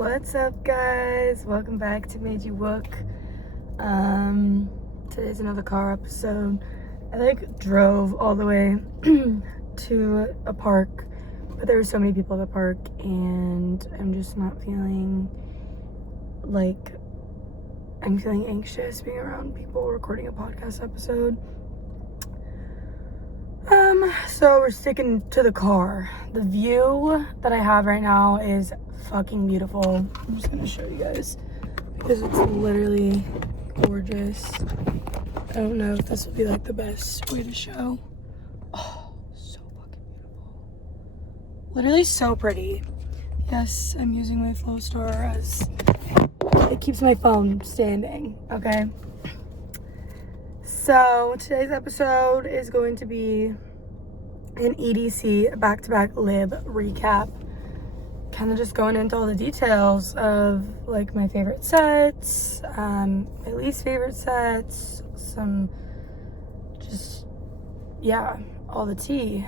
What's up, guys? Welcome back to Made You Look. Today's another car episode. I drove all the way to a park, but there were so many people at the park and I'm just not feeling like I'm feeling anxious being around people recording a podcast episode. So we're sticking to the car. The view that I have right now is fucking beautiful. I'm just gonna show you guys because it's literally gorgeous. I don't know if this will be like the best way to show. Oh, so fucking beautiful. Literally so pretty. Yes, I'm using my Flowstar as it keeps my phone standing, okay? So today's episode is going to be an EDC back-to-back LIB recap. Kind of just going into all the details of like my favorite sets, my least favorite sets, some just, yeah, all the tea.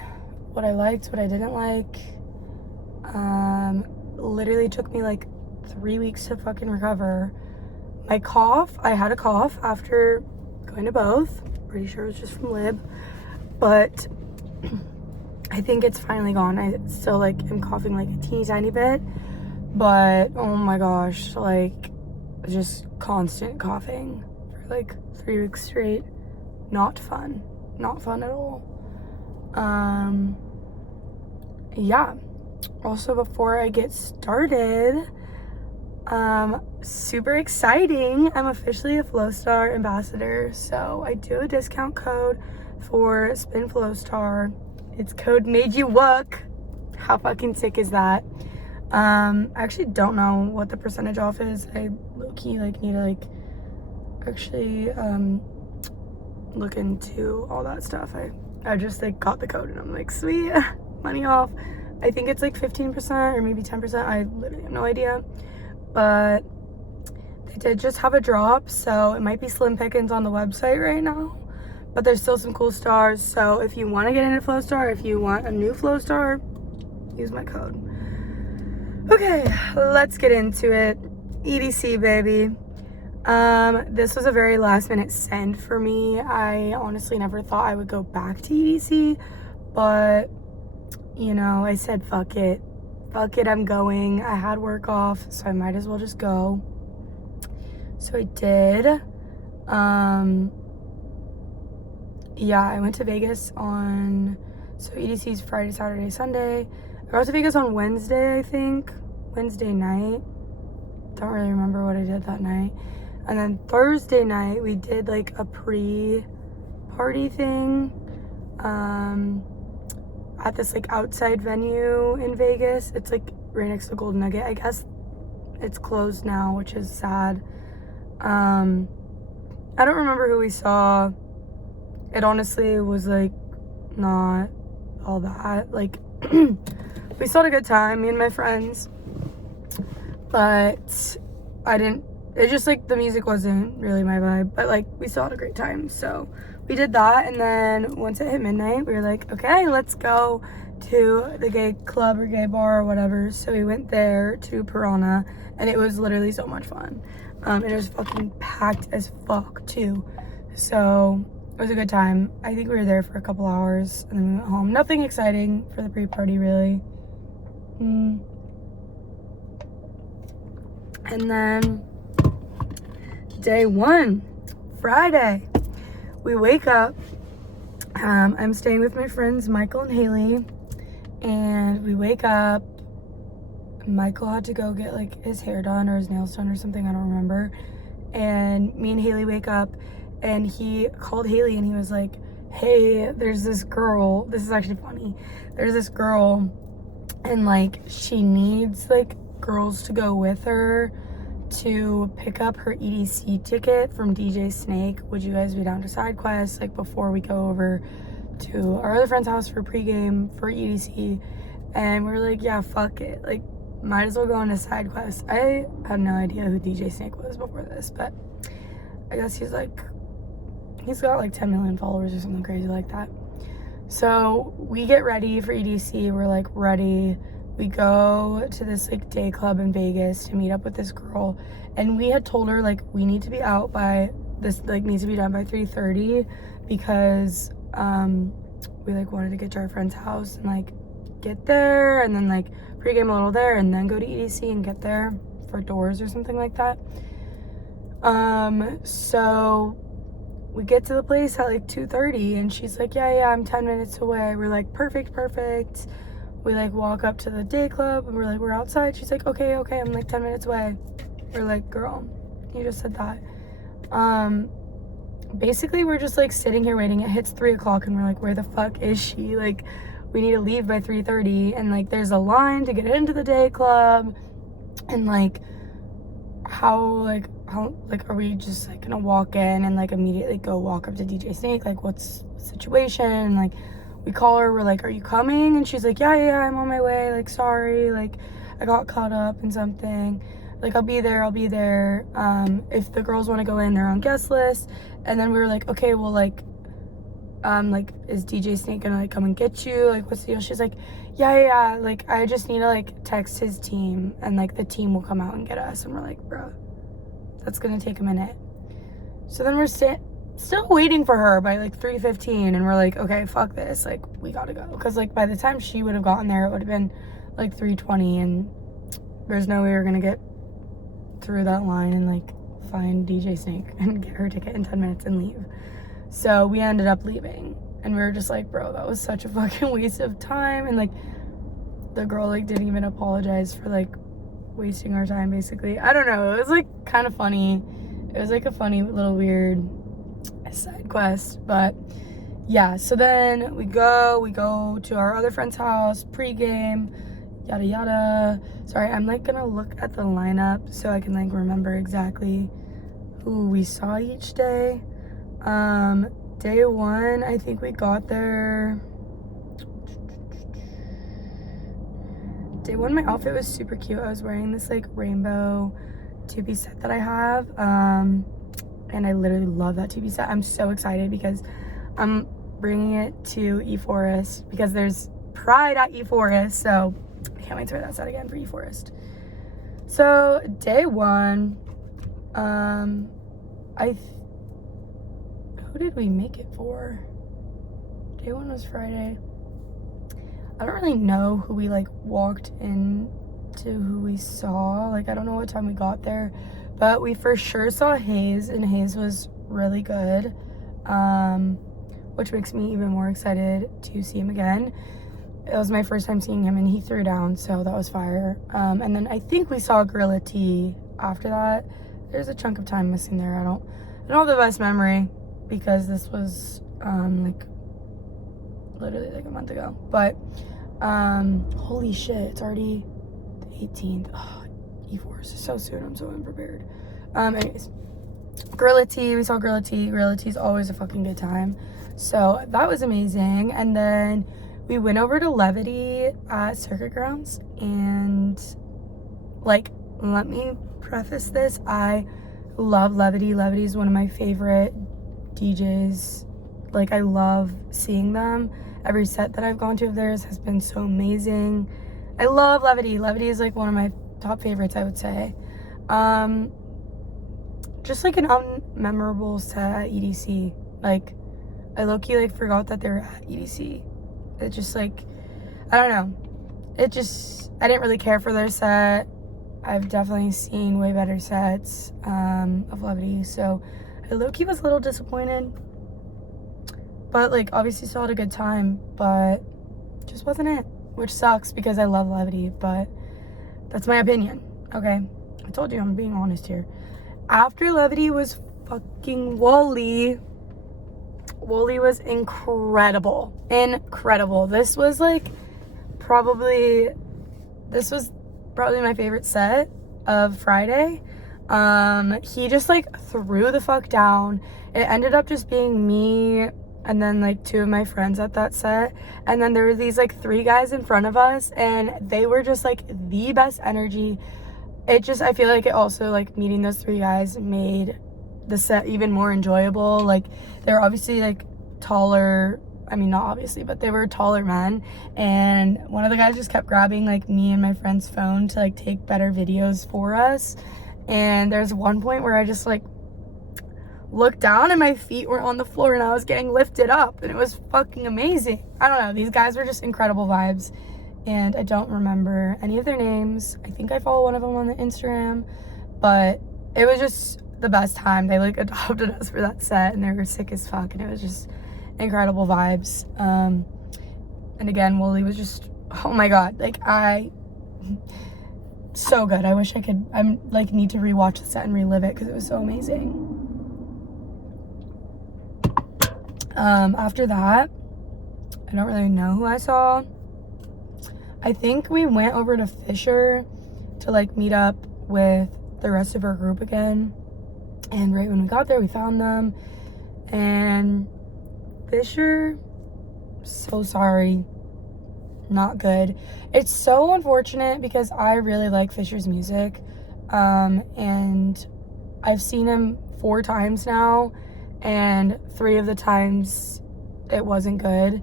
What I liked, what I didn't like. Literally took me like 3 weeks to fucking recover. My cough, I had a cough after going to both. Pretty sure it was just from LIB, but I think it's finally gone. I still am coughing like a teeny tiny bit, but oh my gosh, just constant coughing for like 3 weeks straight. Not fun at all. Yeah, also before I get started, super exciting, I'm officially a Flowstar ambassador, so I do have a discount code for Spin Flowstar. It's code Made You Look. How fucking sick is that? I actually don't know what the percentage off is. I low-key need to actually look into all that stuff. I just got the code and I'm like, sweet, money off. I think it's 15% or maybe 10%. I literally have no idea. But they did just have a drop, so it might be slim pickings on the website right now. But there's still some cool stars, so if you want to get into Flowstar, if you want a new Flowstar, use my code. Okay, let's get into it. EDC, baby. This was a very last minute send for me. I honestly never thought I would go back to EDC, but you know, I said fuck it, I'm going. I had work off, so I might as well just go. So I did. Yeah, I went to Vegas on, so EDC's Friday, Saturday, Sunday. I went to Vegas on Wednesday, I think. Wednesday night. Don't really remember what I did that night. And then Thursday night, we did a pre-party thing at this outside venue in Vegas. It's right next to Golden Nugget. I guess it's closed now, which is sad. I don't remember who we saw. It honestly was not all that. We still had a good time, me and my friends, but it's just the music wasn't really my vibe, but we still had a great time. So we did that, and then once it hit midnight, we were okay, let's go to the gay club or gay bar or whatever. So we went there to Piranha, and it was literally so much fun. And it was fucking packed as fuck too. So it was a good time. I think we were there for a couple hours and then we went home. Nothing exciting for the pre-party, really. And then day one, Friday, we wake up. I'm staying with my friends Michael and Haley, and we wake up. Michael had to go get his hair done or his nails done or something, I don't remember. And me and Haley wake up, and he called Haley and he was like, hey, there's this girl. This is actually funny. There's this girl and she needs girls to go with her to pick up her EDC ticket from DJ Snake. Would you guys be down to side quest before we go over to our other friend's house for pregame for EDC? And we were yeah, fuck it. Might as well go on a side quest. I had no idea who DJ Snake was before this, but I guess he's got 10 million followers or something crazy like that. So we get ready for EDC. We're ready. we go to this like day club in Vegas to meet up with this girl, and we had told her like we need to be out by this, like needs to be done by 3:30 because we like wanted to get to our friend's house and like get there and then like pregame a little there and then go to EDC and get there for doors or something like that. So we get to the place at like 2:30 and she's like, yeah, I'm 10 minutes away. We're like, perfect. We like walk up to the day club and we're like, we're outside. She's like, okay, I'm like 10 minutes away. We're like, girl, you just said that. Basically we're just like sitting here waiting. It hits 3 o'clock and we're like, where the fuck is she? Like, we need to leave by 3:30 and like there's a line to get into the day club, and like how are we just like gonna walk in and like immediately go walk up to DJ Snake? Like, what's the situation? Like, we call her, we're like, are you coming? And she's like, yeah, I'm on my way, like, sorry, like I got caught up in something, like I'll be there. If the girls want to go in, they're on guest list. And then we were like, okay, well, like is DJ Snake gonna like come and get you? Like, what's the deal? She's like, yeah, like I just need to like text his team and like the team will come out and get us. And we're like, bro, that's gonna take a minute. So then we're still waiting for her by like 3:15, and we're like, okay, fuck this, like we gotta go, because like by the time she would have gotten there, it would have been like 3:20, and there's no way we were gonna get through that line and like find DJ Snake and get her ticket in 10 minutes and leave. So we ended up leaving, and we were just like, bro, that was such a fucking waste of time. And like the girl like didn't even apologize for like wasting our time, basically. I don't know, it was like kind of funny. It was like a funny little weird side quest. But yeah, so then we go to our other friend's house, pregame, yada yada. Sorry, I'm like gonna look at the lineup so I can like remember exactly who we saw each day. Day one, I think we got there. Day one, my outfit was super cute. I was wearing this like rainbow 2-piece set that I have, and I literally love that 2-piece set. I'm so excited because I'm bringing it to eForest because there's Pride at eForest, so I can't wait to wear that set again for eForest. So day one, who did we make it for? Day one was Friday. I don't really know who we like walked in to, who we saw. Like, I don't know what time we got there, but we for sure saw Hayes, and Hayes was really good, which makes me even more excited to see him again. It was my first time seeing him, and he threw down, so that was fire. And then I think we saw Gorilla T after that. There's a chunk of time missing there. I don't have the best memory because this was like literally like a month ago. But holy shit, it's already the 18th. Oh, eForest is so soon. I'm so unprepared. Anyways, Gorilla T, we saw Gorilla T. Gorilla T is always a fucking good time, so that was amazing. And then we went over to Levity at Circuit Grounds, and like, let me preface this, I love Levity. Levity is one of my favorite DJs. Like, I love seeing them. Every set that I've gone to of theirs has been so amazing. I love Levity. Levity is like one of my top favorites, I would say. Just like an unmemorable set at EDC. Like, I low-key like forgot that they were at EDC. It just like, I don't know. I didn't really care for their set. I've definitely seen way better sets of Levity, so I low-key was a little disappointed. But like, obviously still had a good time, but just wasn't it, which sucks because I love Levity, but that's my opinion, okay? I told you I'm being honest here. After Levity was fucking Wally. Wally was incredible. This was probably my favorite set of Friday. He just like threw the fuck down. It ended up just being me and then like 2 of my friends at that set, and then there were these like 3 guys in front of us, and they were just like the best energy. I feel like it also, like, meeting those 3 guys made the set even more enjoyable. Like, they're obviously like taller I mean, not obviously, but they were taller men, and one of the guys just kept grabbing like me and my friend's phone to like take better videos for us. And there's one point where I just like looked down and my feet were on the floor and I was getting lifted up, and it was fucking amazing. I don't know, these guys were just incredible vibes, and I don't remember any of their names. I think I follow one of them on the Instagram, but it was just the best time. They like adopted us for that set, and they were sick as fuck, and it was just incredible vibes. And again, Wooly was just, oh my god, like so good. I wish I could, I'm like need to rewatch the set and relive it because it was so amazing. After that, I don't really know who I saw. I think we went over to Fisher to like meet up with the rest of our group again, and right when we got there we found them. And Fisher, so sorry, not good. It's so unfortunate because I really like Fisher's music, and I've seen him 4 times now, and 3 of the times it wasn't good.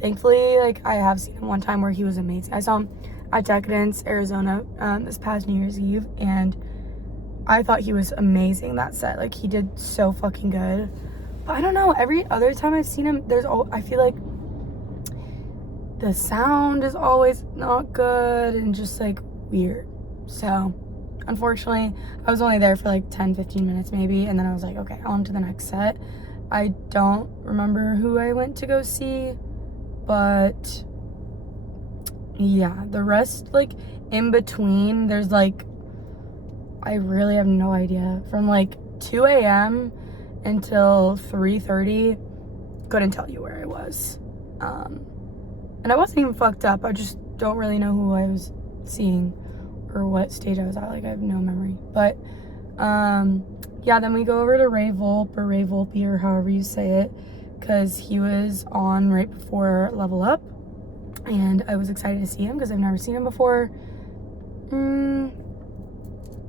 Thankfully, like, I have seen him one time where he was amazing. I saw him at Decadence, Arizona, this past New Year's Eve, and I thought he was amazing that set. Like, he did so fucking good. But I don't know, every other time I've seen him, I feel like the sound is always not good and just like weird. So unfortunately, I was only there for like 10-15 minutes maybe, and then I was like, okay, on to the next set. I don't remember who I went to go see, but yeah, the rest, like in between, there's like, I really have no idea. From like 2 a.m. until 3:30, couldn't tell you where I was. And I wasn't even fucked up. I just don't really know who I was seeing or what stage I was at. Like, I have no memory. But yeah, then we go over to Rave Volp or Rave Volpe or however you say it, because he was on right before Level Up, and I was excited to see him because I've never seen him before.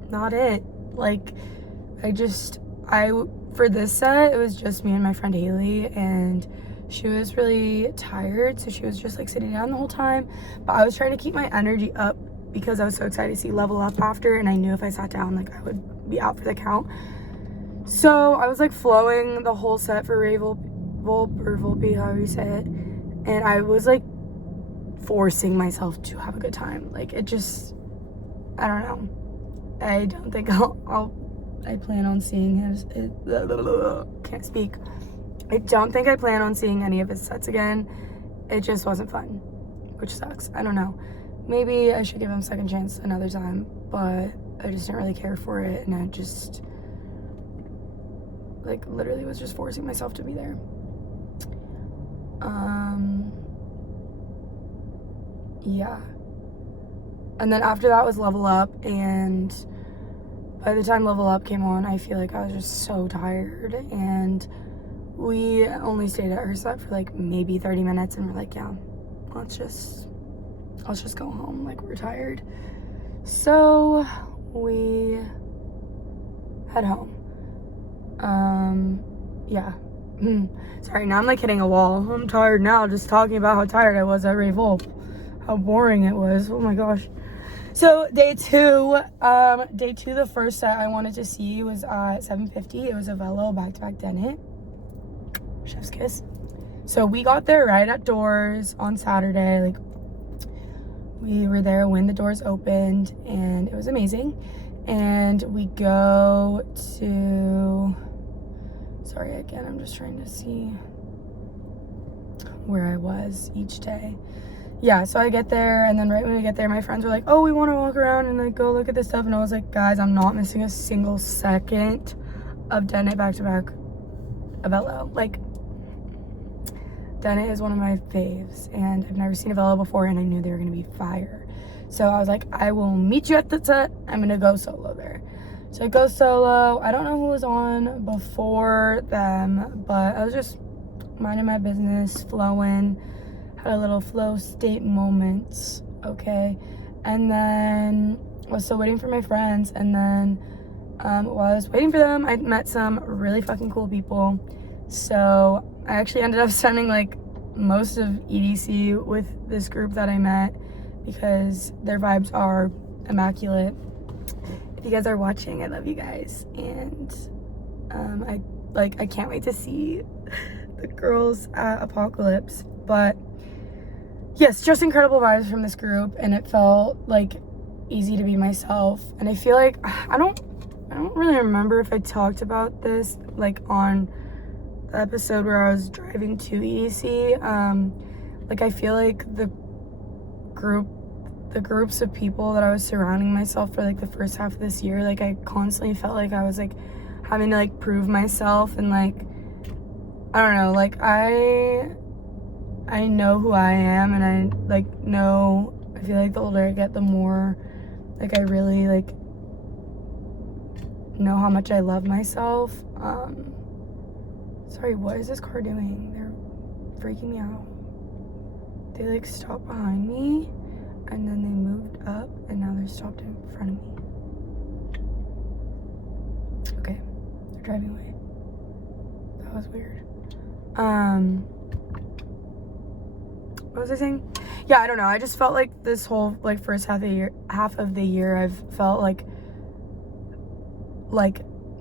Not it. Like, for this set, it was just me and my friend Haley, and she was really tired, so she was just like sitting down the whole time. But I was trying to keep my energy up because I was so excited to see Level Up after, and I knew if I sat down, like, I would be out for the count. So I was like flowing the whole set for Rave Volp or Volpe, however you say it, and I was like forcing myself to have a good time. Like, it just, I don't know. I don't think I plan on seeing his, can't speak. I don't think I plan on seeing any of his sets again. It just wasn't fun, which sucks. I don't know. Maybe I should give him a second chance another time, but I just didn't really care for it, and I just, like, literally was just forcing myself to be there. Yeah. And then after that was Level Up, and by the time Level Up came on, I feel like I was just so tired, and we only stayed at her set for like maybe 30 minutes, and we're like, yeah, let's just go home, like, we're tired. So we head home. Yeah. Sorry, now I'm like hitting a wall. I'm tired now just talking about how tired I was at Rave Volp. How boring it was. Oh my gosh. So day two, the first set I wanted to see was at 7:50. It was a Velo back-to-back Dennett. Chef's kiss. So we got there right at doors on Saturday. Like, we were there when the doors opened, and it was amazing. And we go to, sorry, again, I'm just trying to see where I was each day. Yeah, so I get there, and then right when we get there, my friends were like, oh, we want to walk around and like go look at this stuff. And I was like, guys, I'm not missing a single second of Dennett back-to-back Velo. Like, Dennett is one of my faves, and I've never seen a Velo before, and I knew they were gonna be fire. So I was like, I will meet you at the set. I'm gonna go solo there. So I go solo. I don't know who was on before them, but I was just minding my business, flowing, had a little flow state moment, okay? And then was still waiting for my friends, and then while I was waiting for them, I met some really fucking cool people. So I actually ended up spending like most of EDC with this group that I met because their vibes are immaculate. If you guys are watching, I love you guys, and I can't wait to see the girls at Apocalypse. But yes, just incredible vibes from this group, and it felt like easy to be myself. And I feel like I don't really remember if I talked about this like on the episode where I was driving to EDC. Like I feel like the groups of people that I was surrounding myself for like the first half of this year, like I constantly felt like I was like having to like prove myself, and like I don't know, like I know who I am, and I like know, I feel like the older I get, the more like I really like know how much I love myself. Sorry, what is this car doing? They're freaking me out. They like stopped behind me and then they moved up and now they're stopped in front of me. Okay, they're driving away. That was weird. What was I saying? Yeah, I don't know. I just felt like this whole like first half of the year I've felt like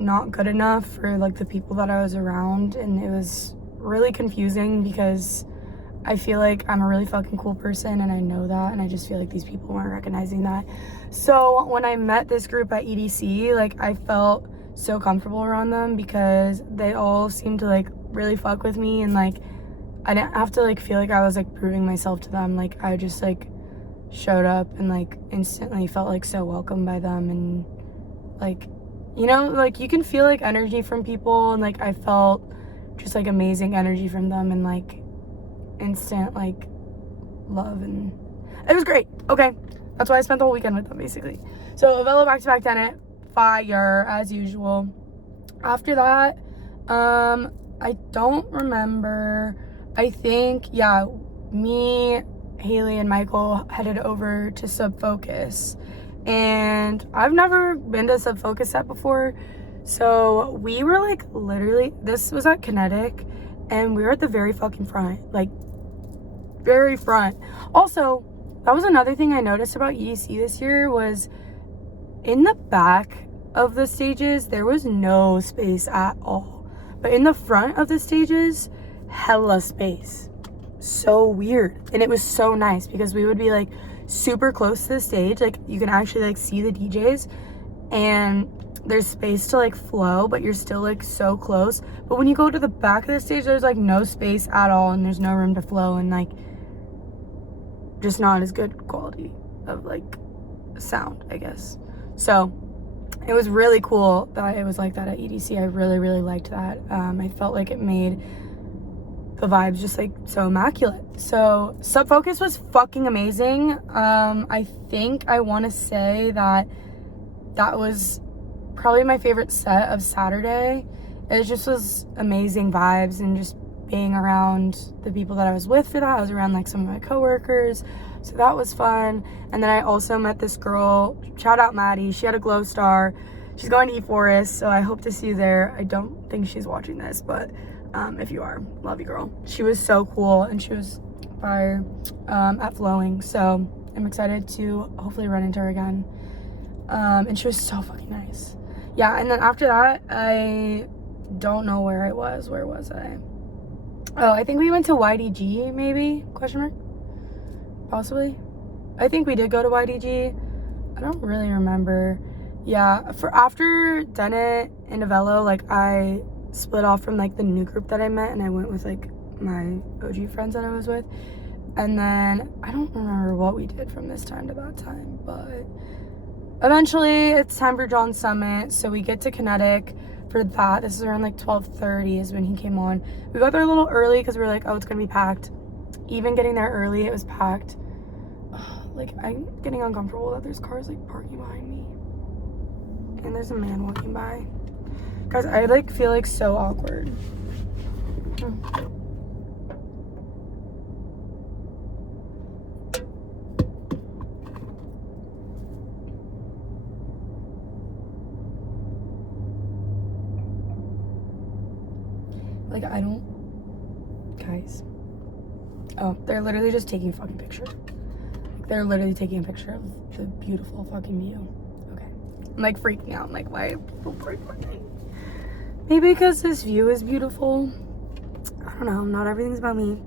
not good enough for like the people that I was around, and it was really confusing because I feel like I'm a really fucking cool person and I know that, and I just feel like these people weren't recognizing that. So when I met this group at EDC, like I felt so comfortable around them because they all seemed to like really fuck with me, and like I didn't have to like feel like I was like proving myself to them. Like I just like showed up and like instantly felt like so welcome by them, and like, you know, like you can feel like energy from people, and like I felt just like amazing energy from them, and like instant like love, and it was great. Okay, that's why I spent the whole weekend with them basically. So Avello back-to-back Tenet, fire as usual. After that, I don't remember. I think, yeah, me, Haley, and Michael headed over to Subfocus, and I've never been to Subfocus set before, so we were like literally, this was at Kinetic, and we were at the very fucking front, like very front. Also, that was another thing I noticed about EDC this year, was in the back of the stages there was no space at all, but in the front of the stages, hella space. So weird. And it was so nice because we would be like super close to the stage, like you can actually like see the DJs, and there's space to like flow, but you're still like so close. But when you go to the back of the stage, there's like no space at all, and there's no room to flow, and like just not as good quality of like sound, I guess. So it was really cool that it was like that at EDC. I really liked that. I felt like it made the vibes just like so immaculate. So Subfocus was fucking amazing. I think I want to say that was probably my favorite set of Saturday. It just was amazing vibes, and just being around the people that I was with for that. I was around like some of my coworkers, so that was fun. And then I also met this girl, shout out Maddie, she had a glow star. She's going to eForest, so I hope to see you there. I don't think she's watching this, but if you are, love you, girl. She was so cool, and she was fire at flowing, so I'm excited to hopefully run into her again. And she was so fucking nice. Yeah, and then after that, I don't know where I was. Where was I? Oh, I think we went to YDG, maybe? Question mark? Possibly. I think we did go to YDG. I don't really remember. Yeah, for after Dennett and Avello, like I split off from like the new group that I met, and I went with like my OG friends that I was with. And then I don't remember what we did from this time to that time, but eventually it's time for John's Summit, so we get to Kinetic for that. This is around like 12:30 is when he came on. We got there a little early because we were like, oh, it's gonna be packed. Even getting there early, it was packed. Like, I'm getting uncomfortable that there's cars like parking behind me, and there's a man walking by. Guys, I like feel like so awkward. Like, I don't, guys, Oh, they're literally just taking a fucking picture. They're literally taking a picture of the beautiful fucking view. Okay. I'm like freaking out. I'm like, why are people freaking? Maybe because this view is beautiful. I don't know. Not everything's about me.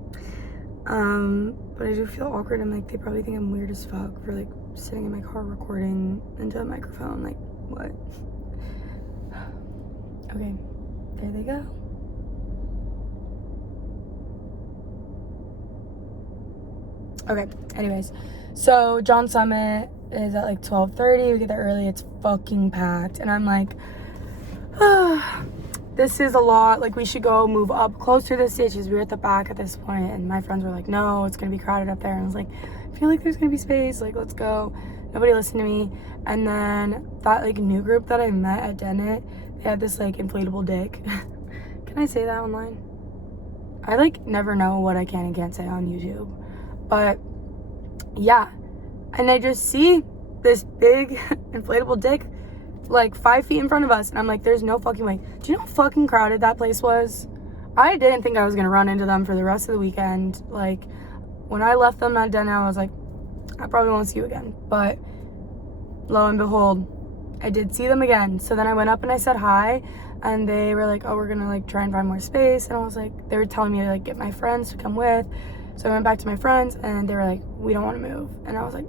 But I do feel awkward. I'm like, they probably think I'm weird as fuck for like sitting in my car recording into a microphone. Like, what? Okay. There they go. Okay, anyways, so John Summit is at like 12:30. We get there early. It's fucking packed, and I'm like, this is a lot. Like, we should go move up closer to the stage because we were at the back at this point, and my friends were like, no, it's gonna be crowded up there. And I was like, I feel like there's gonna be space. Like, let's go. Nobody listened to me. And then that like new group that I met at Dennett, they had this like inflatable dick. Can I say that online? I like never know what I can and can't say on YouTube. But yeah, and I just see this big inflatable dick like 5 feet in front of us, and I'm like, there's no fucking way. Do you know how fucking crowded that place was? I didn't think I was gonna run into them for the rest of the weekend. Like, when I left them at Dennett, I was like, I probably won't see you again. But lo and behold, I did see them again. So then I went up and I said hi, and they were like, oh, we're gonna like try and find more space. And I was like, they were telling me to like get my friends to come with. So I went back to my friends, and they were like, we don't want to move. And I was like,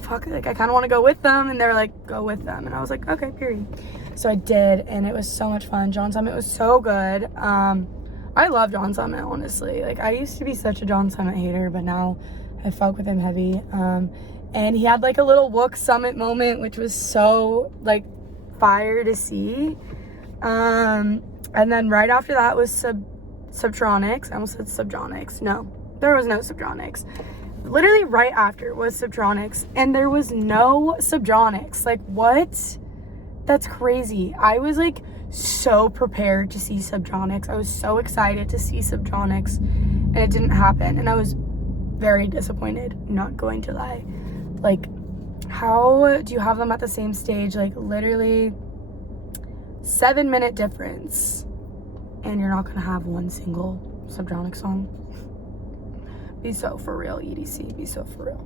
fuck, like I kind of want to go with them. And they were like, go with them. And I was like, okay, period. So I did, and it was so much fun. John Summit was so good. I love John Summit, honestly. Like, I used to be such a John Summit hater, but now I fuck with him heavy. And he had like a little Wook Summit moment, which was so like fire to see. And then right after that was Subtronics. I almost said Subtronics. No, there was no Subtronics. Literally right after was Subtronics, and there was no Subtronics. Like, what? That's crazy. I was like so prepared to see Subtronics. I was so excited to see Subtronics, and it didn't happen, and I was very disappointed, not going to lie. Like, how do you have them at the same stage? Like, literally 7-minute difference, and you're not gonna have one single Subtronics song? Be so for real, EDC. Be so for real.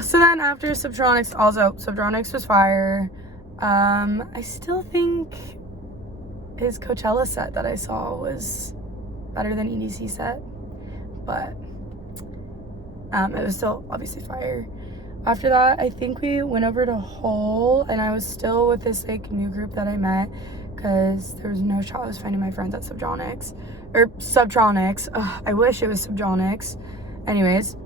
So then after Subtronics, also Subtronics was fire. I still think his Coachella set that I saw was better than EDC set, but it was still obviously fire. After that, I think we went over to Hull, and I was still with this like new group that I met, because there was no shot I was finding my friends at Subtronics. Ugh, I wish it was Subtronics. Anyways,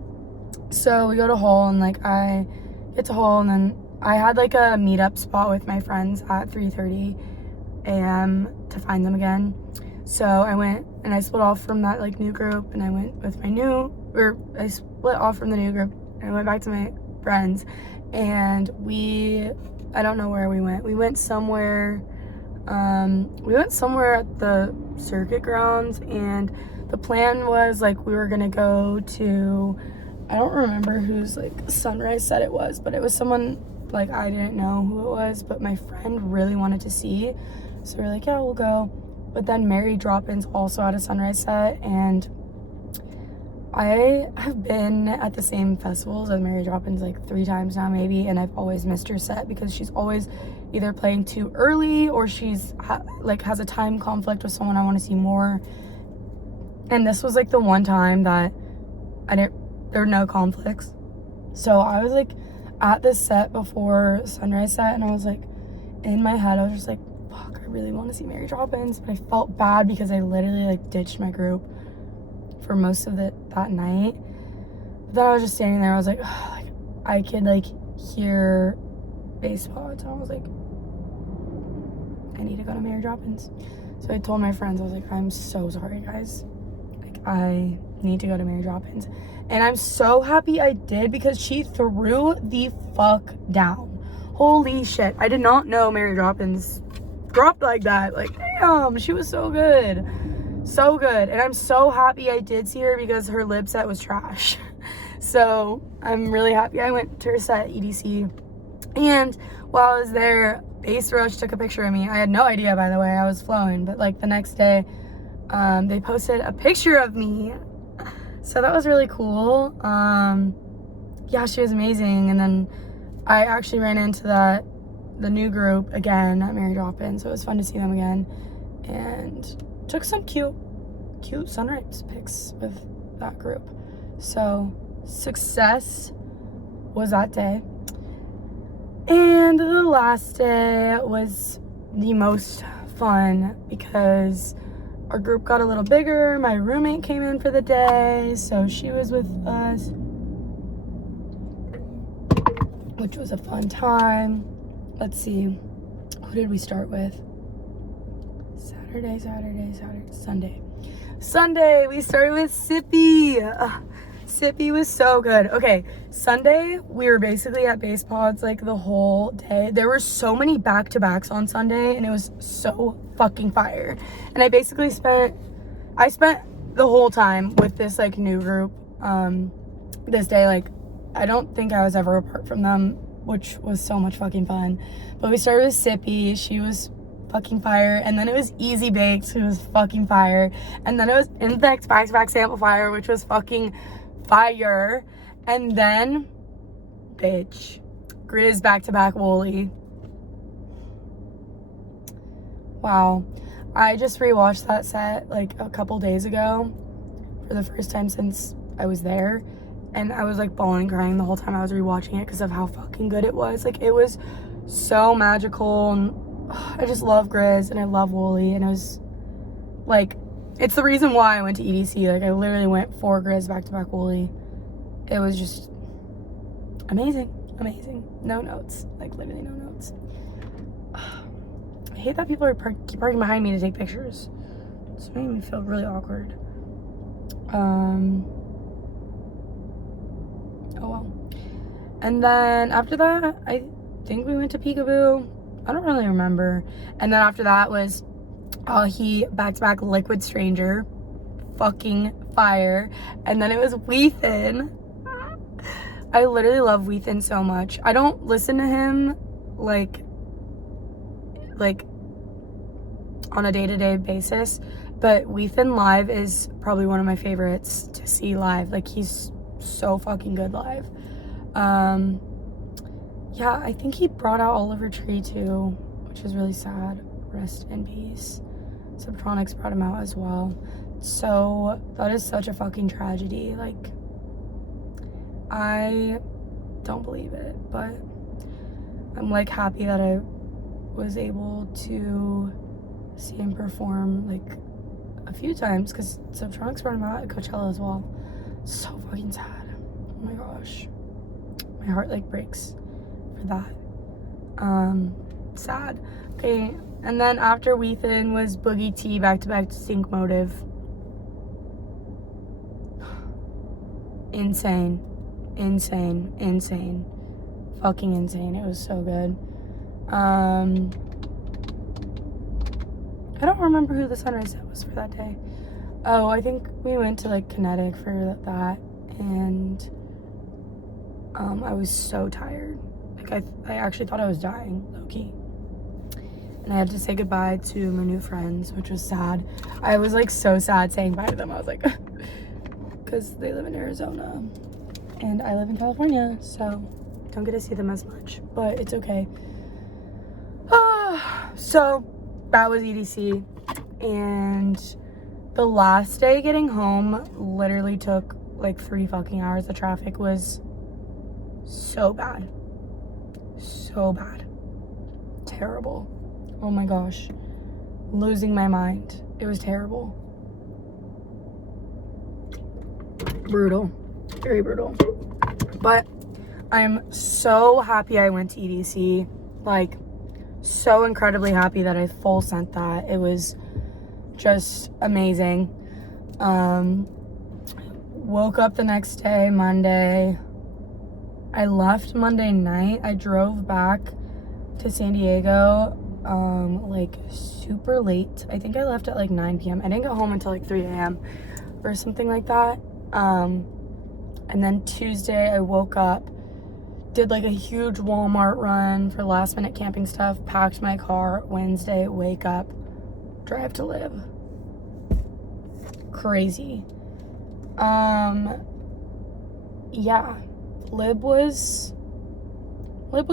so we go to Hull, and like I get to Hull, and then I had like a meetup spot with my friends at 3:30 a.m. to find them again. So I went and I split off from that like new group, and I went with I split off from the new group, and I went back to my friends, and I don't know where we went. We went somewhere at the circuit grounds, and the plan was like we were gonna go to, I don't remember whose like sunrise set it was, but it was someone like I didn't know who it was, but my friend really wanted to see, so we were like, yeah, we'll go. But then Mary Drop-In's also had a sunrise set, and I have been at the same festivals as Mary Drop-In's like 3 times now maybe, and I've always missed her set because she's always either playing too early, or she's has a time conflict with someone I want to see more. And this was like the one time that there were no conflicts. So I was like at this set before sunrise set, and I was like, in my head I was just like, fuck, I really want to see Mary Drop-In's, but I felt bad because I literally like ditched my group for most of that night. But then I was just standing there, I was like, oh, like I could like hear bass spots, and I was like, I need to go to Mary Drop-In's. So I told my friends, I was like, I'm so sorry guys, like I need to go to Mary Drop-In's. And I'm so happy I did, because she threw the fuck down. Holy shit, I did not know Mary Drop-In's dropped like that. Like, damn, she was so good. So good. And I'm so happy I did see her, because her lib set was trash. So I'm really happy I went to her set at EDC. And while I was there, Bass Rush took a picture of me. I had no idea, by the way, I was flowing, but like the next day they posted a picture of me. So that was really cool. Yeah, she was amazing. And then I actually ran into the new group again at Mary Drop-In, so it was fun to see them again. And took some cute sunrise pics with that group. So success was that day. And the last day was the most fun because our group got a little bigger. My roommate came in for the day, so she was with us, which was a fun time. Let's see, who did we start with? Sunday, we started with Sippy. Sippy was so good. Okay, Sunday, we were basically at base pods like the whole day. There were so many back-to-backs on Sunday, and it was so fucking fire. And I spent the whole time with this like new group this day. Like, I don't think I was ever apart from them, which was so much fucking fun. But we started with Sippy. She was fucking fire. And then it was Easy Baked, who was fucking fire. And then it was Infect back-to-back Sample Fire, which was fucking fire. And then, bitch, Grizz back-to-back Wooly. Wow. I just rewatched that set like a couple days ago for the first time since I was there. And I was like bawling and crying the whole time I was rewatching it because of how fucking good it was. Like, it was so magical. And I just love Grizz and I love Wooly. And it was like, it's the reason why I went to EDC. Like, I literally went for Grizz back-to-back Wooly. It was just amazing. No notes. Like, literally no notes. I hate that people keep parking behind me to take pictures. It's making me feel really awkward. Oh well. And then after that, I think we went to Peekaboo. I don't really remember. And then after that was he back-to-back Liquid Stranger. Fucking fire. And then it was Weethan. I literally love Weethan so much. I don't listen to him like on a day-to-day basis, but Weethan live is probably one of my favorites to see live. Like, he's so fucking good live. Yeah, I think he brought out Oliver Tree too, which is really sad. Rest in peace. Subtronics brought him out as well. So that is such a fucking tragedy. Like, I don't believe it, but I'm like happy that I was able to see him perform like a few times because Subtronics brought him out at Coachella as well. So fucking sad. Oh my gosh, my heart like breaks for that. Sad. Okay, and then after Weethan was Boogie T back-to-back Sync Motive. Insane. Fucking insane. It was so good. I don't remember who the sunrise set was for that day. Oh, I think we went to like Kinetic for that, and I was so tired. Like, I actually thought I was dying, low-key. And I had to say goodbye to my new friends, which was sad. I was like so sad saying bye to them. I was like, because they live in Arizona and I live in California, so don't get to see them as much, but it's okay. So that was EDC, and the last day getting home literally took like 3 fucking hours. The traffic was so bad. Terrible. Oh my gosh, losing my mind. It was terrible. Brutal, very brutal. But I'm so happy I went to EDC. Like, so incredibly happy that I full sent that. It was just amazing. Woke up the next day, Monday. I left Monday night. I drove back to San Diego like super late. I think I left at like 9 p.m. I didn't get home until like 3 a.m. or something like that. And then Tuesday I woke up, did like a huge Walmart run for last minute camping stuff, packed my car. Wednesday, wake up, drive to LIB. crazy. Yeah, LIB was LIB.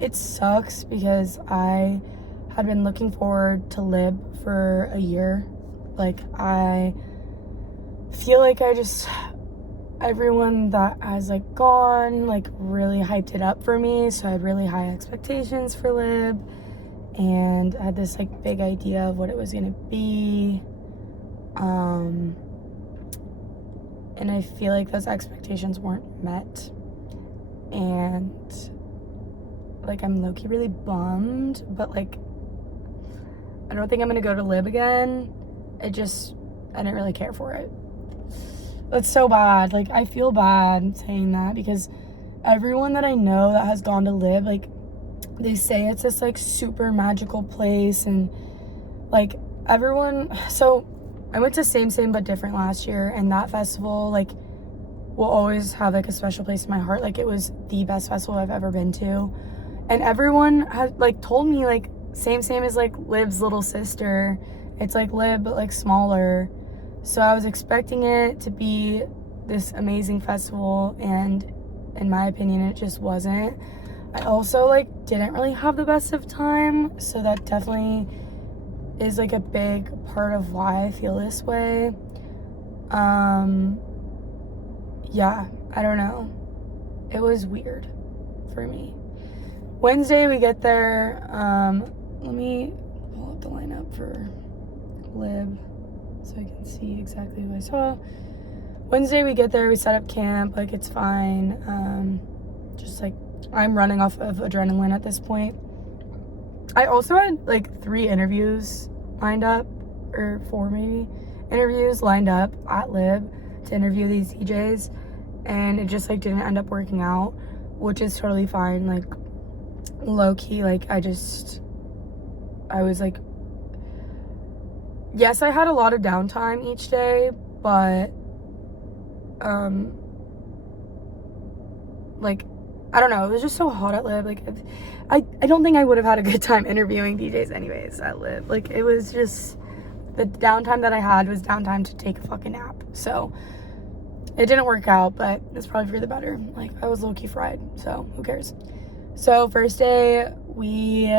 It sucks because I had been looking forward to LIB for a year. Like, I feel like everyone that has, like, gone, like, really hyped it up for me, so I had really high expectations for LIB, and I had this, like, big idea of what it was gonna be, and I feel like those expectations weren't met, and, like, I'm low-key really bummed, but, like, I don't think I'm gonna go to LIB again. I didn't really care for it. It's so bad. Like, I feel bad saying that because everyone that I know that has gone to LIB, like, they say it's this, like, super magical place, and, like, so I went to Same Same But Different last year, and that festival, like, will always have, like, a special place in my heart. Like, it was the best festival I've ever been to, and everyone had, like, told me, like, Same Same is, like, LIB's little sister. It's like LIB, but, like, smaller. So I was expecting it to be this amazing festival, and in my opinion, it just wasn't. I also, like, didn't really have the best of time, so that definitely is, like, a big part of why I feel this way. Yeah, I don't know. It was weird for me. Wednesday, we get there. Let me pull up the lineup for LIB so I can see exactly who I saw. Wednesday, we get there, we set up camp, like, it's fine. Just, like, I'm running off of adrenaline at this point. I also had, like, 3 interviews lined up, or 4 maybe, interviews lined up at LIB to interview these DJs, and it just, like, didn't end up working out, which is totally fine. Like, low-key, like, I was, like, yes, I had a lot of downtime each day, but, like, I don't know, it was just so hot at LIB. Like, I don't think I would have had a good time interviewing DJs anyways at LIB. Like, it was just, the downtime that I had was downtime to take a fucking nap. So, it didn't work out, but it's probably for the better. Like, I was low-key fried, so who cares? So, first day, we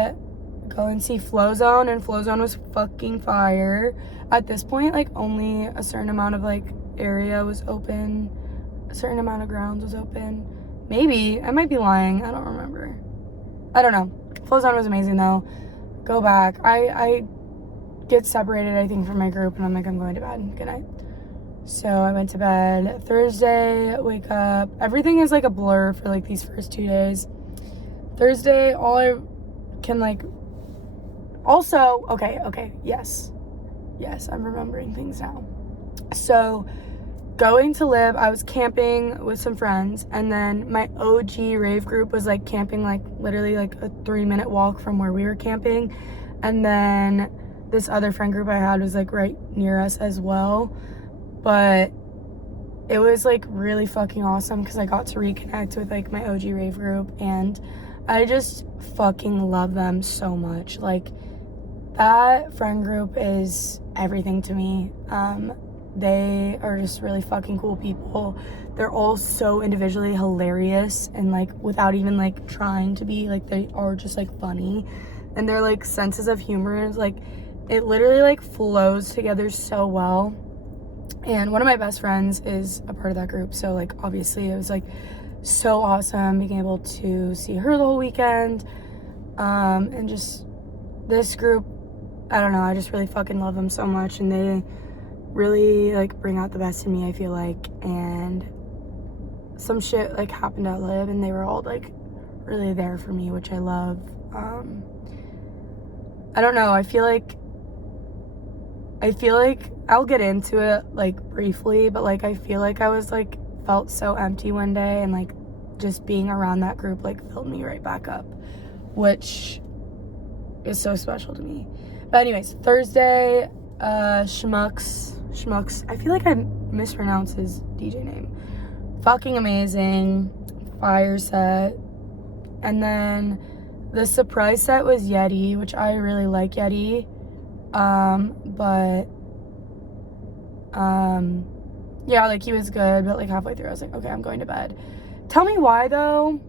go and see Flow Zone, and Flow Zone was fucking fire. At this point, like, only a certain amount of, like, area was open, a certain amount of grounds was open. Maybe, I might be lying, I don't remember. I don't know. Flow Zone was amazing though. Go back. I get separated, I think, from my group, and I'm like, I'm going to bed. Good night. So I went to bed. Thursday, wake up. Everything is, like, a blur for, like, these first 2 days. Thursday, all I can, like, also, okay, yes, I'm remembering things now. So, going to LIB, I was camping with some friends, and then my OG rave group was, like, camping, like, literally, like, a 3-minute walk from where we were camping, and then this other friend group I had was, like, right near us as well, but it was, like, really fucking awesome because I got to reconnect with, like, my OG rave group, and I just fucking love them so much. Like, that friend group is everything to me. They are just really fucking cool people. They're all so individually hilarious, and, like, without even, like, trying to be, like, they are just, like, funny, and their, like, senses of humor is, like, it literally, like, flows together so well. And one of my best friends is a part of that group, so, like, obviously it was, like, so awesome being able to see her the whole weekend. And just this group, I don't know, I just really fucking love them so much, and they really, like, bring out the best in me, I feel like. And some shit, like, happened at LIB, and they were all, like, really there for me, which I love. I don't know, I feel like I'll get into it, like, briefly, but, like, I feel like I was, like, felt so empty one day, and, like, just being around that group, like, filled me right back up, which is so special to me. But anyways, Thursday, Schmucks, I feel like I mispronounced his DJ name. Fucking amazing, fire set. And then The surprise set was Yeti, which I really like Yeti. But yeah, like he was good, but like halfway through I was like, okay, I'm going to bed. Tell me why though.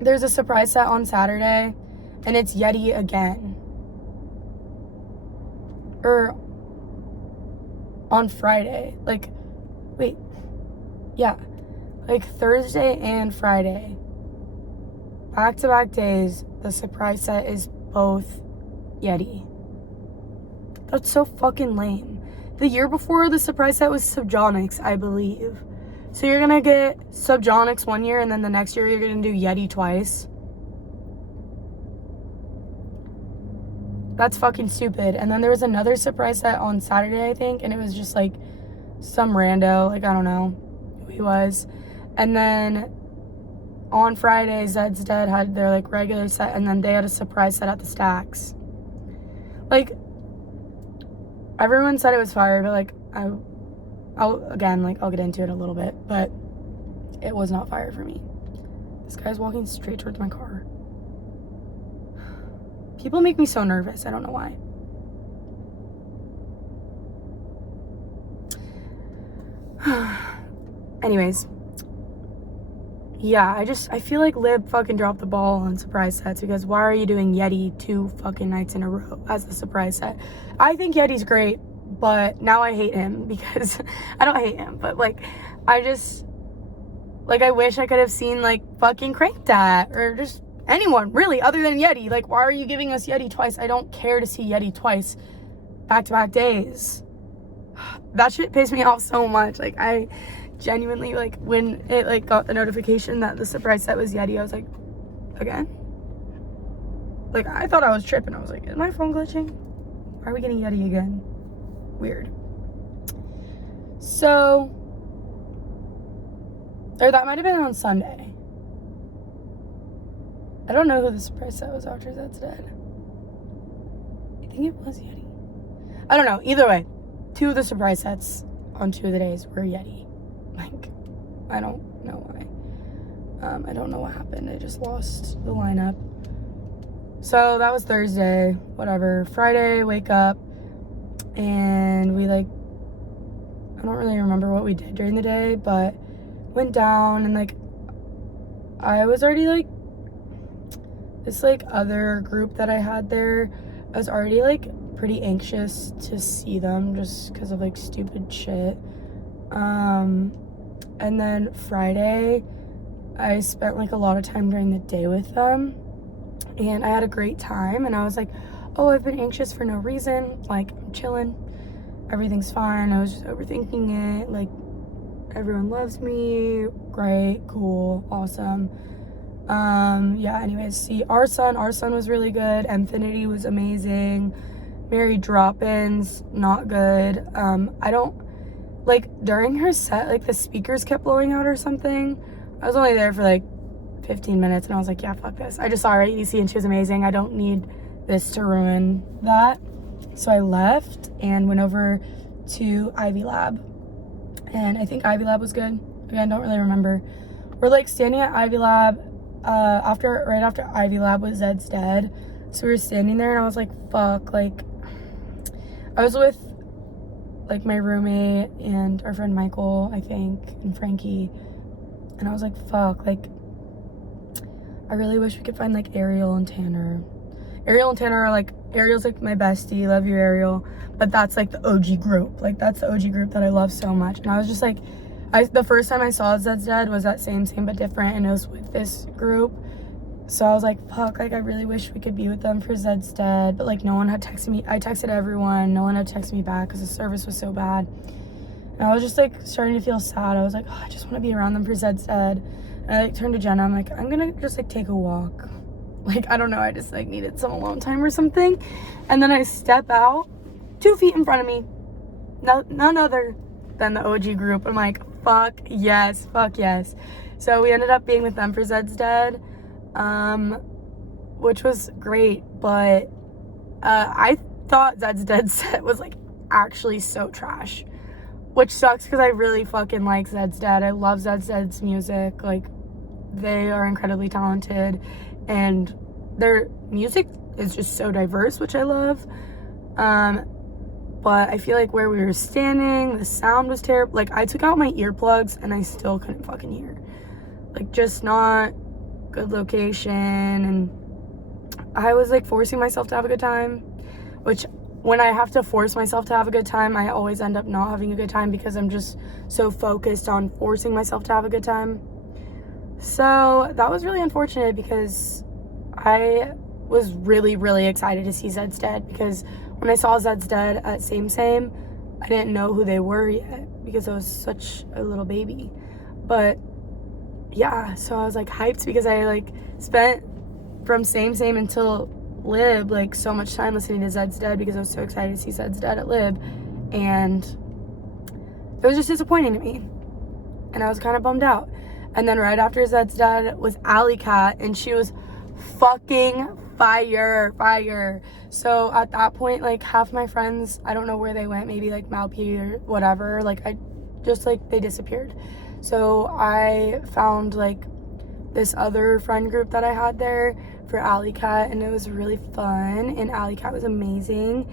There's a surprise set on Saturday and it's Yeti again. Or on Friday. Like, wait. Yeah. Like Thursday and Friday. Back-to-back days, the surprise set is both Yeti. That's so fucking lame. The year before, the surprise set was Subjonics, I believe. So you're gonna get Subjonics one year, and then the next year you're gonna do Yeti twice. That's fucking stupid. And then there was another surprise set on Saturday, I think, and it was just like some rando, like I don't know who he was. And then on Friday, Zed's Dead had their like regular set, and then they had a surprise set at the Stacks. Like, everyone said it was fire, but like I'll get into it a little bit, but it was not fire for me. This guy's walking straight towards my car. People make me so nervous. I don't know why. Anyways. Yeah, I feel like LIB fucking dropped the ball on surprise sets, because why are you doing Yeti 2 fucking nights in a row as the surprise set? I think Yeti's great, but now I hate him because I don't hate him, but like I wish I could have seen like fucking Crank That or just anyone really other than Yeti. Like, why are you giving us Yeti twice? I don't care to see Yeti twice back-to-back days. That shit pissed me off so much. Like, I genuinely, like, when it like got the notification that the surprise set was Yeti, I was like, again? Like, I thought I was tripping. I was like, is my phone glitching? Why are we getting Yeti again? Weird. So, or that might have been on Sunday. I don't know who the surprise set was after Zed's Dead. I think it was Yeti. I don't know. Either way, 2 of the surprise sets on 2 of the days were Yeti. Like, I don't know why. I don't know what happened. I just lost the lineup. So that was Thursday. Whatever. Friday, wake up. And we like, I don't really remember what we did during the day, but went down and like, I was already like, this like other group that I had there, I was already like pretty anxious to see them just because of like stupid shit. And then Friday, I spent like a lot of time during the day with them, and I had a great time, and I was like, oh, I've been anxious for no reason, like I'm chilling, everything's fine. I was just overthinking it, like everyone loves me, great, cool, awesome. Yeah, anyways, see, our son was really good. Infinity was amazing. Mary Drop-Ins, not good. I don't, like, during her set, like, the speakers kept blowing out or something. I was only there for, like, 15 minutes, and I was like, yeah, fuck this. I just saw her at EDC, and she was amazing. I don't need this to ruin that. So I left and went over to Ivy Lab. And I think Ivy Lab was good. Again, don't really remember. We're, like, standing at Ivy Lab. Right after Ivy Lab was Zed's Dead. So we were standing there, and I was like, fuck, like, I was with, like, my roommate and our friend Michael, I think, and Frankie, and I was like, fuck, like, I really wish we could find, like, Ariel and Tanner. Ariel and Tanner are, like, Ariel's, like, my bestie, love you, Ariel, but that's, like, the OG group, like, that's the OG group that I love so much, and I was just, like, the first time I saw Zed's Dead was that same but different, and it was with this group. So I was like, fuck, like, I really wish we could be with them for Zed's Dead, but, like, no one had texted me. I texted everyone. No one had texted me back because the service was so bad. And I was just, like, starting to feel sad. I was like, oh, I just want to be around them for Zed's Dead. And I, like, turned to Jenna. I'm like, I'm going to just, like, take a walk. Like, I don't know. I just, like, needed some alone time or something. And then I step out 2 feet in front of me. None other than the OG group. I'm like, fuck yes, fuck yes. So we ended up being with them for Zed's Dead. Which was great, but I thought Zed's Dead set was like actually so trash, which sucks because I really fucking like Zed's Dead. I love Zed's Dead's music. Like, they are incredibly talented, and their music is just so diverse, which I love. But I feel like where we were standing, the sound was terrible. Like, I took out my earplugs and I still couldn't fucking hear. Like, just not good location. And I was like forcing myself to have a good time, which when I have to force myself to have a good time, I always end up not having a good time because I'm just so focused on forcing myself to have a good time. So that was really unfortunate because I was really, really excited to see Zed's Dead, because when I saw Zed's Dead at Same Same, I didn't know who they were yet because I was such a little baby. But yeah, so I was like hyped because I like spent from Same Same until LIB like so much time listening to Zed's Dead because I was so excited to see Zed's Dead at LIB, and it was just disappointing to me, and I was kind of bummed out. And then right after Zed's Dead was Alley Cat, and she was fucking fire. So at that point, like, half my friends, I don't know where they went, maybe like Malpe or whatever, like I just like they disappeared. So I found like this other friend group that I had there for Alley Cat, and it was really fun, and Alley Cat was amazing.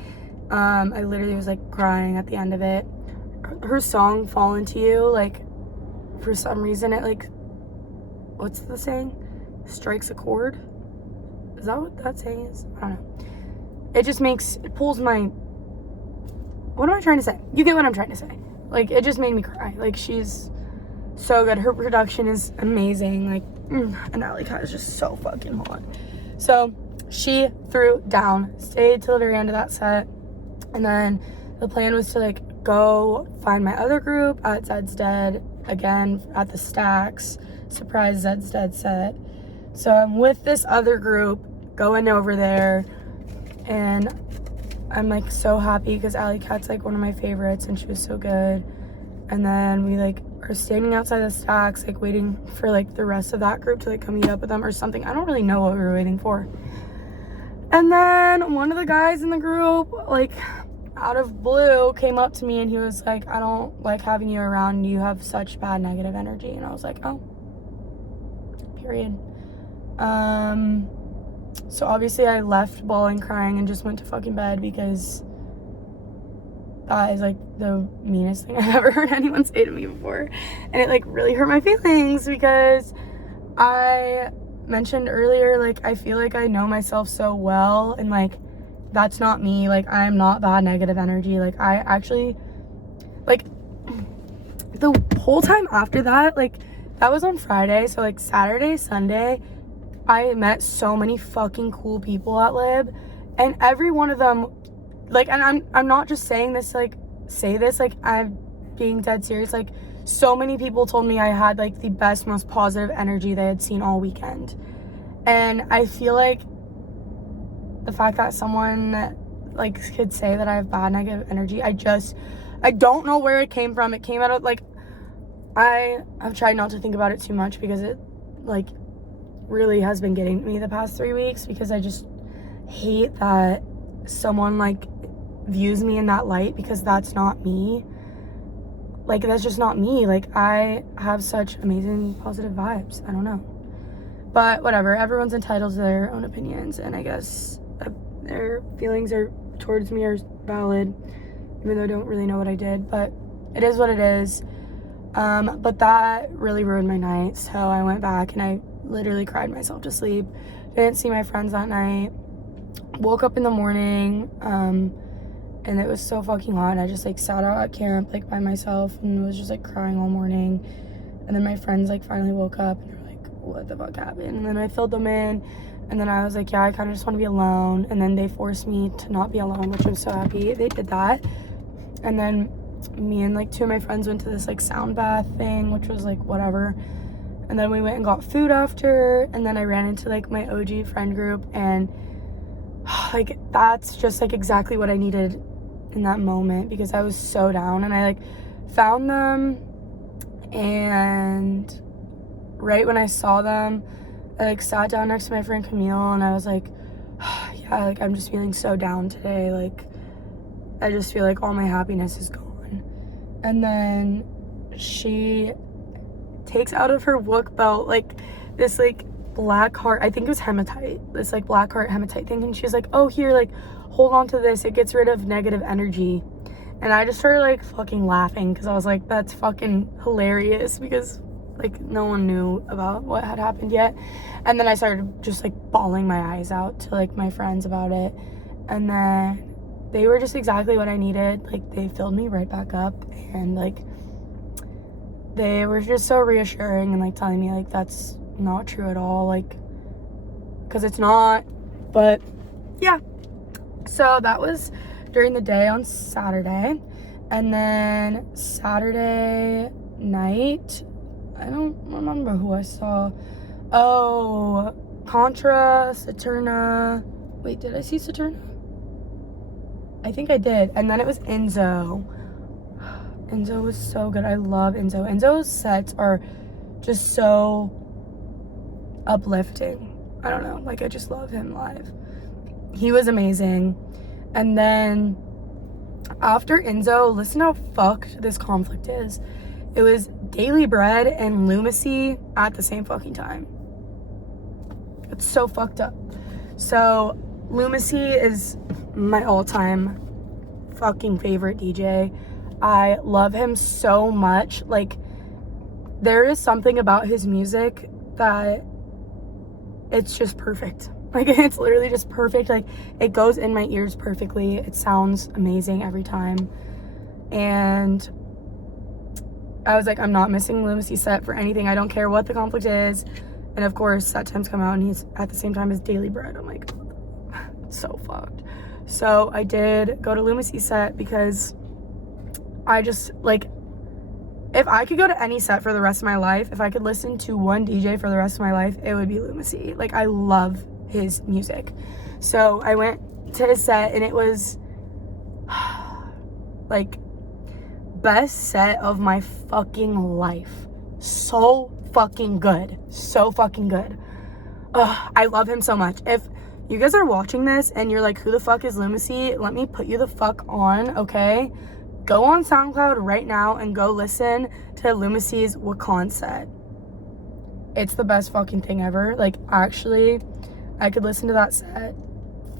I literally was like crying at the end of it. Her song Fall Into You, like, for some reason it like, what's the saying, strikes a chord? Is that what that saying is? I don't know. It pulls my, what am I trying to say? You get what I'm trying to say. Like, it just made me cry. Like, she's so good. Her production is amazing. Like, and Alley Cat is just so fucking hot. So she threw down, stayed till the very end of that set, and then the plan was to like go find my other group at Zed's Dead again at the Stacks surprise Zed's Dead set. So I'm with this other group going over there, and I'm like so happy because Alley Cat's like one of my favorites and she was so good. And then we like are standing outside the Stacks like waiting for like the rest of that group to like come meet up with them or something. I don't really know what we were waiting for. And then one of the guys in the group, like out of blue, came up to me and he was like, I don't like having you around, you have such bad negative energy. And I was like, oh, period. So obviously I left bawling, crying, and just went to fucking bed because that is like the meanest thing I've ever heard anyone say to me before. And it like really hurt my feelings because I mentioned earlier, like, I feel like I know myself so well, and like that's not me. Like, I'm not bad negative energy. Like, I actually, like, the whole time after that, like, that was on Friday, so like Saturday, Sunday, I met so many fucking cool people at LIB, and every one of them, like, and I'm not just saying this to, like, say this, like, I'm being dead serious. Like, so many people told me I had, like, the best, most positive energy they had seen all weekend. And I feel like the fact that someone, like, could say that I have bad negative energy, I don't know where it came from. It came out of, like, I've tried not to think about it too much because it, like, really has been getting to me the past 3 weeks, because I just hate that someone like views me in that light, because that's not me. Like, that's just not me. Like, I have such amazing positive vibes. I don't know, but whatever, everyone's entitled to their own opinions, and I guess their feelings are towards me are valid, even though I don't really know what I did, but it is what it is. But that really ruined my night, so I went back and I literally cried myself to sleep. Didn't see my friends that night. Woke up in the morning, and it was so fucking hot. I just like sat out at camp like by myself and was just like crying all morning. And then my friends like finally woke up and they're like, what the fuck happened? And then I filled them in, and then I was like, yeah, I kind of just want to be alone. And then they forced me to not be alone, which I'm so happy they did that. And then me and like two of my friends went to this like sound bath thing, which was like whatever. And then we went and got food after, and then I ran into like my OG friend group, and like that's just like exactly what I needed in that moment, because I was so down. And I like found them, and right when I saw them, I like sat down next to my friend Camille, and I was like, yeah, like I'm just feeling so down today. Like, I just feel like all my happiness is gone. And then she takes out of her work belt like this like black heart, I think it was hematite, this like black heart hematite thing, and she was like, oh, here, like, hold on to this, it gets rid of negative energy. And I just started like fucking laughing because I was like, that's fucking hilarious, because like no one knew about what had happened yet. And then I started just like bawling my eyes out to like my friends about it, and then they were just exactly what I needed. Like, they filled me right back up, and like they were just so reassuring and like telling me like that's not true at all, like, because it's not. But yeah, so that was during the day on Saturday. And then Saturday night, I don't remember who I saw. Oh, Contra, Saturna. Wait, did I see Saturna? I think I did. And then it was Enzo. Enzo was so good. I love Enzo. Enzo's sets are just so uplifting. I don't know, like, I just love him live. He was amazing. And then after Enzo, listen how fucked this conflict is. It was Daily Bread and Lumacy at the same fucking time. It's so fucked up. So Lumacy is my all-time fucking favorite DJ. I love him so much. Like, there is something about his music that it's just perfect. Like, it's literally just perfect. Like, it goes in my ears perfectly. It sounds amazing every time. And I was like, I'm not missing Lumacy's set for anything. I don't care what the conflict is. And of course, Set Times come out and he's at the same time as Daily Bread. I'm like, so fucked. So I did go to Lumacy's set because I just, like, if I could go to any set for the rest of my life, if I could listen to one DJ for the rest of my life, it would be Lumacy. Like, I love his music. So I went to his set, and it was like best set of my fucking life. So fucking good. So fucking good. I love him so much. If you guys are watching this and you're like, who the fuck is Lumacy? Let me put you the fuck on, okay? Go on SoundCloud right now and go listen to Lumacy's Wakan set. It's the best fucking thing ever. Like, actually, I could listen to that set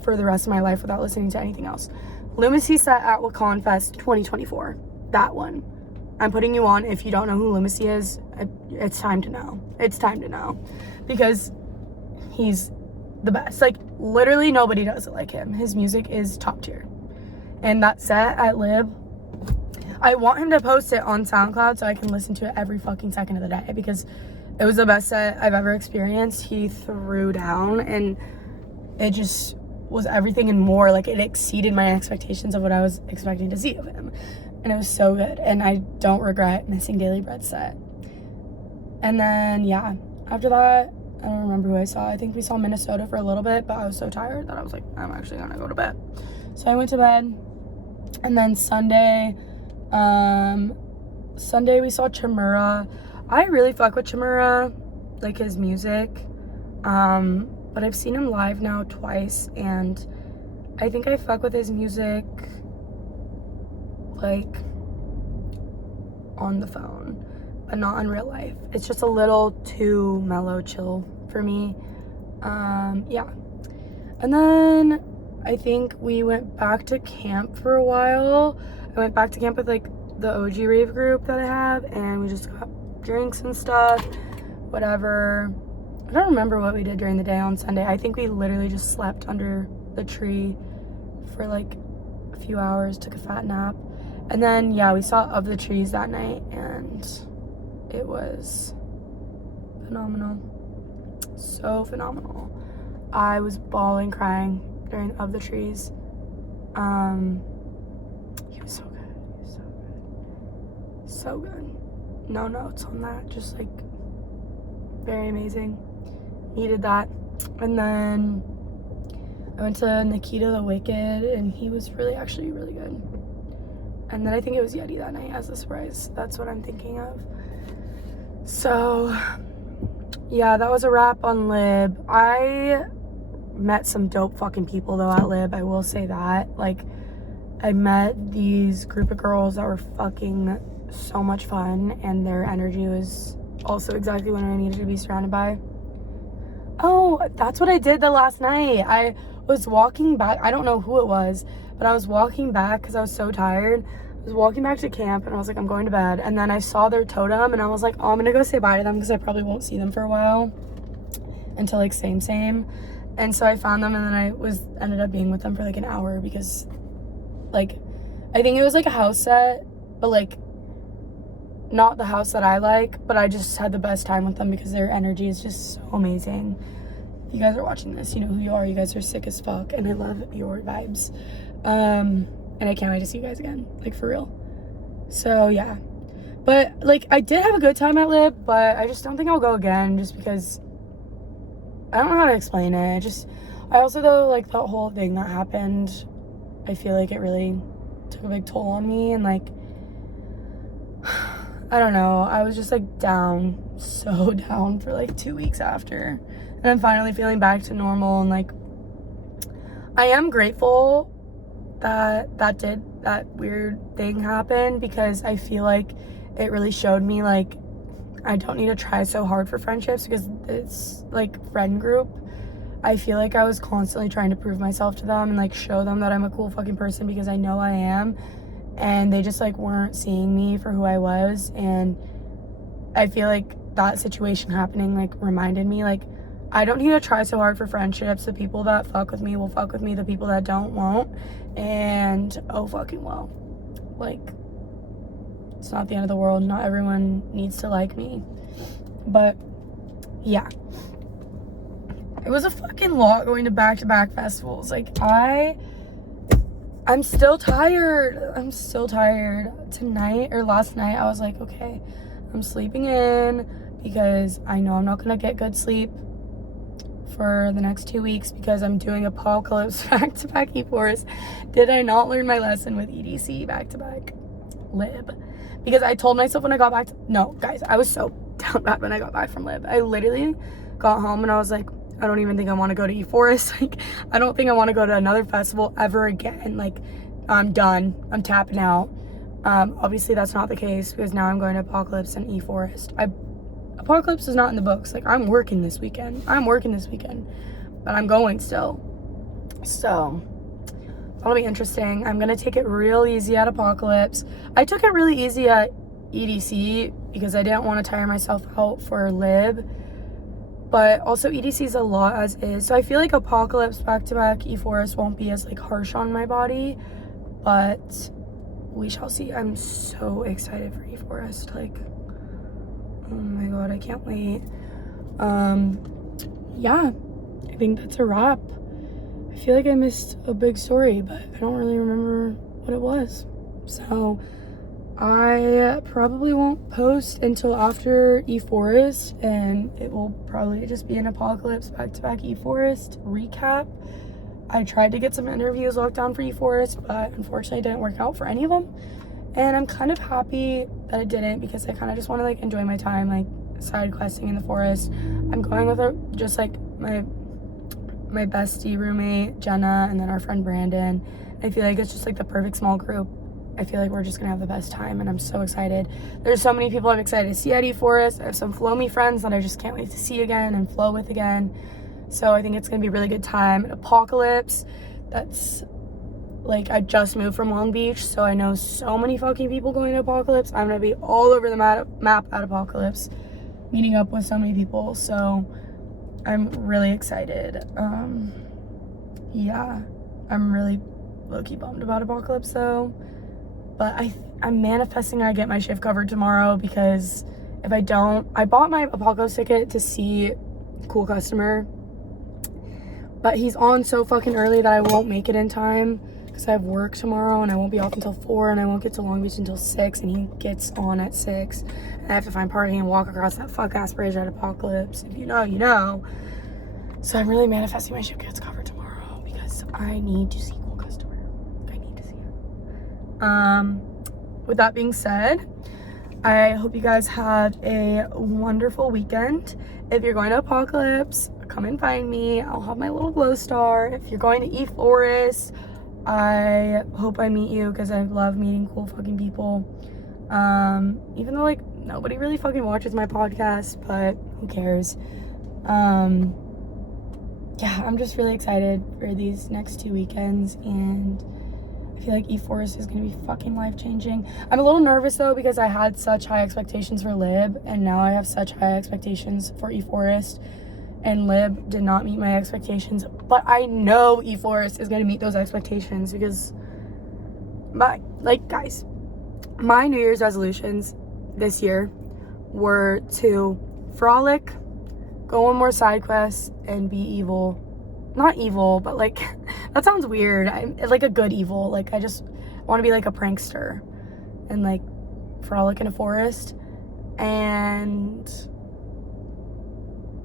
for the rest of my life without listening to anything else. Lumacy set at Wakan Fest 2024. That one. I'm putting you on. If you don't know who Lumacy is, it's time to know. It's time to know. Because he's the best. Like, literally nobody does it like him. His music is top tier. And that set at LIB, I want him to post it on SoundCloud so I can listen to it every fucking second of the day, because it was the best set I've ever experienced. He threw down, and it just was everything and more. Like, it exceeded my expectations of what I was expecting to see of him. And it was so good. And I don't regret missing Daily Bread's set. And then, yeah, after that, I don't remember who I saw. I think we saw Minnesota for a little bit, but I was so tired that I was like, I'm actually gonna go to bed. So I went to bed. And then Sunday we saw Chimura. I really fuck with Chimura, like his music. But I've seen him live now twice, and I think I fuck with his music like on the phone, but not in real life. It's just a little too mellow, chill for me. Yeah. And then I think we went back to camp for a while. I went back to camp with like the OG rave group that I have, and we just got drinks and stuff, whatever. I don't remember what we did during the day on Sunday. I think we literally just slept under the tree for like a few hours, took a fat nap. And then, yeah, we saw Of the Trees that night, and it was phenomenal. So phenomenal. I was bawling, crying during Of the Trees. He was so good. He was so good. So good. No notes on that. Just like very amazing. Needed that. And then I went to Nikita the Wicked, and he was actually really good. And then I think it was Yeti that night as a surprise. That's what I'm thinking of. So yeah, that was a wrap on LIB. I met some dope fucking people though at LIB, I will say that. Like, I met these group of girls that were fucking so much fun, and their energy was also exactly what I needed to be surrounded by. Oh, that's what I did the last night. I was walking back. I don't know who it was, but I was walking back because I was so tired. I was walking back to camp and I was like, I'm going to bed. And then I saw their totem and I was like, oh, I'm gonna go say bye to them because I probably won't see them for a while until like same. And so I found them and then I ended up being with them for like an hour because like I think it was like a house set, but like not the house that I like, but I just had the best time with them because their energy is just so amazing. If you guys are watching this, you know who you are. You guys are sick as fuck and I love your vibes. And I can't wait to see you guys again, like for real. So yeah, but like I did have a good time at LIB, but I just don't think I'll go again just because I don't know how to explain it. I also though, like the whole thing that happened, I feel like it really took a big toll on me and like I don't know, I was just like down, so down for like 2 weeks after, and I'm finally feeling back to normal. And like I am grateful that that weird thing happen because I feel like it really showed me like I don't need to try so hard for friendships because it's like friend group. I feel like I was constantly trying to prove myself to them and like show them that I'm a cool fucking person because I know I am, and they just like weren't seeing me for who I was. And I feel like that situation happening like reminded me like I don't need to try so hard for friendships. The people that fuck with me will fuck with me, the people that don't won't. And oh fucking well, like it's not the end of the world. Not everyone needs to like me. But yeah, it was a fucking lot going to back-to-back festivals. Like I'm still tired. Tonight or last night I was like, okay, I'm sleeping in because I know I'm not gonna get good sleep for the next 2 weeks because I'm doing Apocalypse back-to-back E4s. Did I not learn my lesson with EDC back-to-back LIB? Because I told myself when I got back no, guys, I was so down bad when I got back from LIB. I literally got home and I was like, I don't even think I want to go to E4s. Like, I don't think I want to go to another festival ever again. Like, I'm done. I'm tapping out. Obviously, that's not the case because now I'm going to Apocalypse and E4ist. Apocalypse is not in the books. Like, I'm working this weekend. But I'm going still. So, that'll be interesting. I'm going to take it real easy at Apocalypse. I took it really easy at EDC because I didn't want to tire myself out for LIB. But also EDC is a lot as is. So I feel like Apocalypse back-to-back E4s won't be as like harsh on my body. But we shall see. I'm so excited for E4s. Like, oh my god, I can't wait. Yeah, I think that's a wrap. I feel like I missed a big story, but I don't really remember what it was. So I probably won't post until after E4ist, and it will probably just be an Apocalypse back-to-back E4ist recap. I tried to get some interviews locked down for E4ist, but unfortunately it didn't work out for any of them. And I'm kind of happy that it didn't because I kind of just want to like enjoy my time, like side questing in the forest. I'm going with just like my bestie roommate Jenna and then our friend Brandon. I feel like it's just like the perfect small group. I feel like we're just gonna have the best time and I'm so excited. There's so many people I'm excited to see at E4ist. I have some Flow Me friends that I just can't wait to see again and flow with again. So I think it's gonna be a really good time. At Apocalypse, that's like, I just moved from Long Beach, so I know so many fucking people going to Apocalypse. I'm gonna be all over the map at Apocalypse, meeting up with so many people. So I'm really excited. Yeah, I'm really low-key bummed about Apocalypse though. But I'm manifesting I get my shift covered tomorrow because if I don't, I bought my Apocalypse ticket to see Cool Customer, but he's on so fucking early that I won't make it in time because I have work tomorrow and I won't be off until 4 and I won't get to Long Beach until 6 and he gets on at 6. And I have to find parking and walk across that fuck-ass bridge at Apocalypse. If you know, you know. So I'm really manifesting my shift gets covered tomorrow because I need to see Cool Customer. I need to see it. With that being said, I hope you guys have a wonderful weekend. If you're going to Apocalypse, come and find me. I'll have my little glow star. If you're going to E4ist, I hope I meet you because I love meeting cool fucking people. Even though like nobody really fucking watches my podcast, but who cares? yeah, I'm just really excited for these next 2 weekends, and I feel like eForest is going to be fucking life-changing. I'm a little nervous, though, because I had such high expectations for LIB, and now I have such high expectations for eForest, and LIB did not meet my expectations, but I know eForest is going to meet those expectations because guys, my New Year's resolutions this year were to frolic, go on more side quests, and be evil. Not evil, but like, that sounds weird. I'm like a good evil. Like, I just want to be like a prankster and like frolic in a forest. And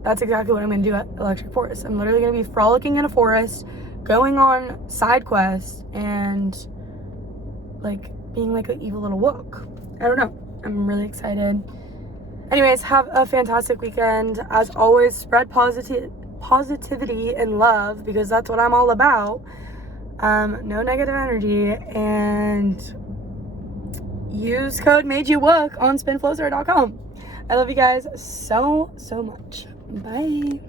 that's exactly what I'm going to do at Electric Forest. I'm literally going to be frolicking in a forest, going on side quests, and like being like an evil little wook. I don't know. I'm really excited. Anyways, have a fantastic weekend. As always, spread positivity and love, because that's what I'm all about. No negative energy, and use code MADEYOUWOOK on spinflowstar.com. I love you guys so much. Bye.